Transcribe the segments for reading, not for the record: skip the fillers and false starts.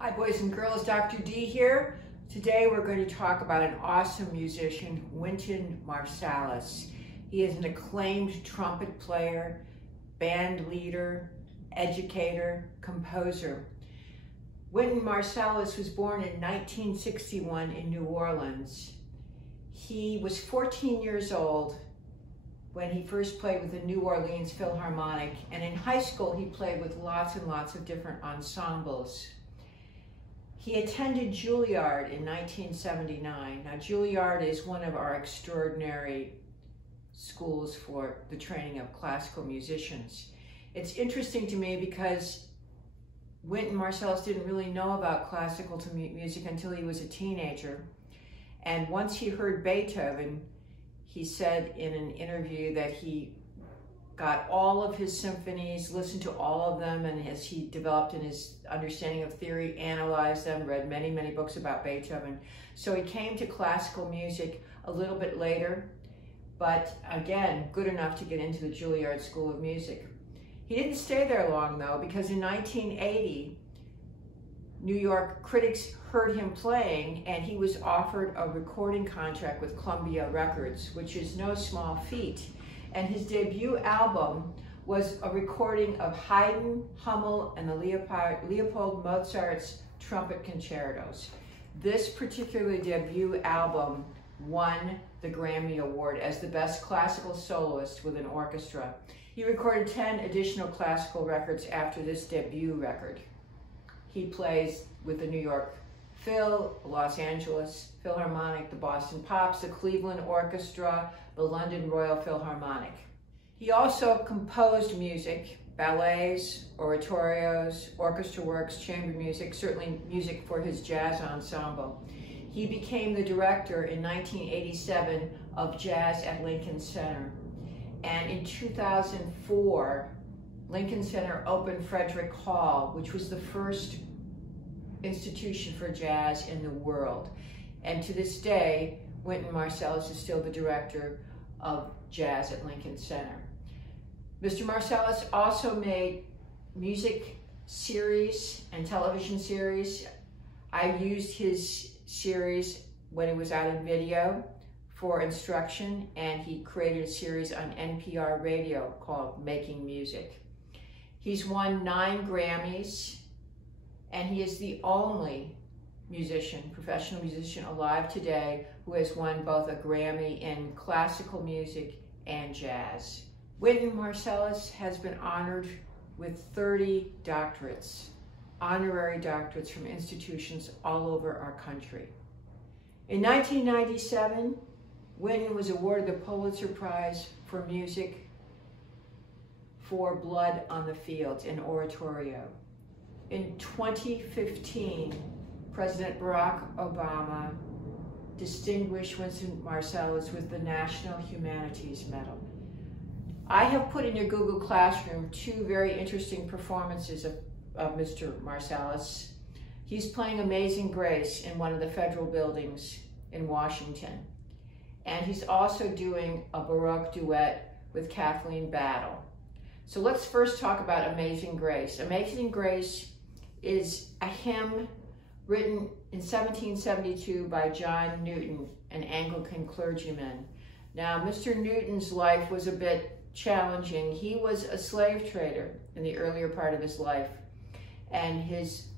Hi boys and girls, Dr. D here. Today we're going to talk about an awesome musician, Wynton Marsalis. He is an acclaimed trumpet player, band leader, educator, composer. Wynton Marsalis was born in 1961 in New Orleans. He was 14 years old when he first played with the New Orleans Philharmonic, and in high school he played with lots and lots of different ensembles. He attended Juilliard in 1979. Now, Juilliard is one of our extraordinary schools for the training of classical musicians. It's interesting to me because Wynton Marsalis didn't really know about classical music until he was a teenager. And once he heard Beethoven, he said in an interview that he got all of his symphonies, listened to all of them, and as he developed in his understanding of theory, analyzed them, read many, many books about Beethoven. So he came to classical music a little bit later, but again, good enough to get into the Juilliard School of Music. He didn't stay there long though, because in 1980, New York critics heard him playing and he was offered a recording contract with Columbia Records, which is no small feat. And his debut album was a recording of Haydn, Hummel, and the Leopold Mozart's trumpet concertos. This particular debut album won the Grammy Award as the best classical soloist with an orchestra. He recorded 10 additional classical records after this debut record. He plays with the New York Phil, the Los Angeles Philharmonic, the Boston Pops, the Cleveland Orchestra, the London Royal Philharmonic. He also composed music, ballets, oratorios, orchestra works, chamber music, certainly music for his jazz ensemble. He became the director in 1987 of Jazz at Lincoln Center. And in 2004, Lincoln Center opened Frederick Hall, which was the first institution for jazz in the world. And to this day, Wynton Marsalis is still the director of Jazz at Lincoln Center. Mr. Marsalis also made music series and television series. I used his series when it was out in video for instruction, and he created a series on NPR radio called Making Music. He's won 9 Grammys, and he is the only musician, professional musician alive today who has won both a Grammy in classical music and jazz. Wynton Marsalis has been honored with 30 doctorates, honorary doctorates from institutions all over our country. In 1997, Wynton was awarded the Pulitzer Prize for Music for Blood on the Fields in oratorio. In 2015, President Barack Obama distinguished Wynton Marsalis with the National Humanities Medal. I have put in your Google Classroom 2 very interesting performances of Mr. Marsalis. He's playing Amazing Grace in one of the federal buildings in Washington. And he's also doing a Baroque duet with Kathleen Battle. So let's first talk about Amazing Grace. Amazing Grace is a hymn written in 1772 by John Newton, an Anglican clergyman. Now, Mr. Newton's life was a bit challenging. He was a slave trader in the earlier part of his life, and his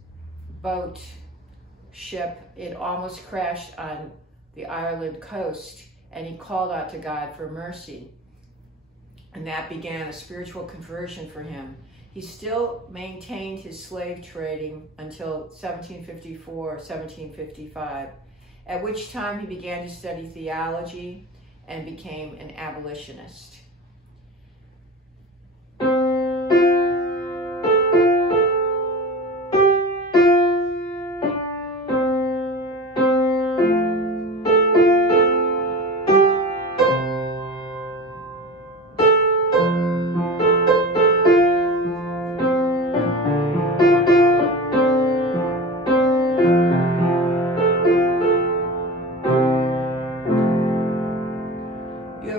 ship, it almost crashed on the Ireland coast, and he called out to God for mercy. And that began a spiritual conversion for him. He still maintained his slave trading until 1754, 1755, at which time he began to study theology and became an abolitionist.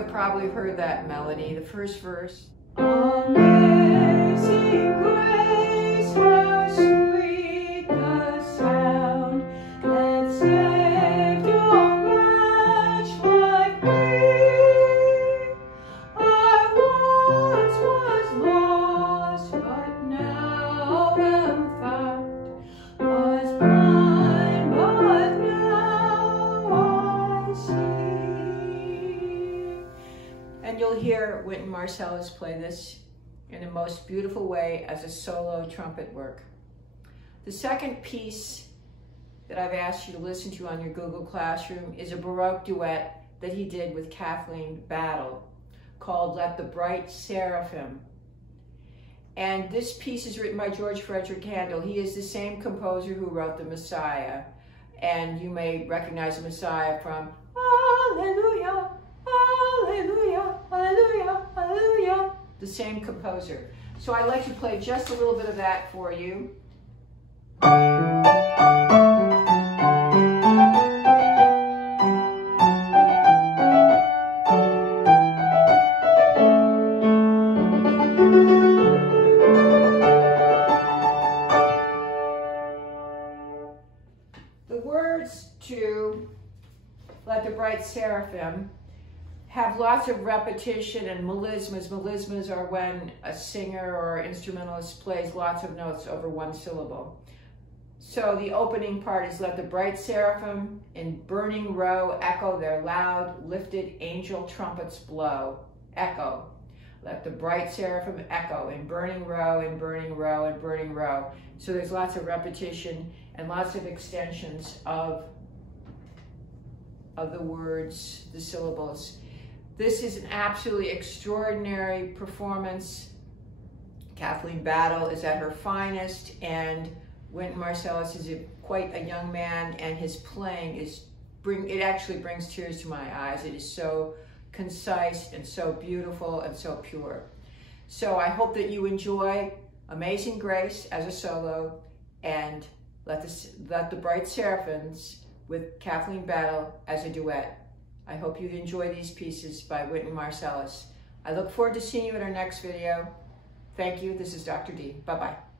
Probably heard that melody, the first verse. Amazing grace, how sweet the Marsalis play this in the most beautiful way as a solo trumpet work. The second piece that I've asked you to listen to on your Google Classroom is a Baroque duet that he did with Kathleen Battle called Let the Bright Seraphim. And this piece is written by George Frederick Handel. He is the same composer who wrote the Messiah. And you may recognize the Messiah from Hallelujah, Hallelujah, Hallelujah, Hallelujah. The same composer. So I'd like to play just a little bit of that for you. The words to Let the Bright Seraphim have lots of repetition and melismas. Melismas are when a singer or instrumentalist plays lots of notes over one syllable. So the opening part is let the bright seraphim in burning row echo their loud lifted angel trumpets blow. Echo. Let the bright seraphim echo in burning row and burning row and burning row. So there's lots of repetition and lots of extensions of the words, the syllables. This is an absolutely extraordinary performance. Kathleen Battle is at her finest, and Wynton Marsalis is quite a young man, and his playing it actually brings tears to my eyes. It is so concise and so beautiful and so pure. So I hope that you enjoy Amazing Grace as a solo and Let the Bright Seraphims with Kathleen Battle as a duet. I hope you enjoy these pieces by Wynton Marsalis. I look forward to seeing you in our next video. Thank you. This is Dr. D. Bye-bye.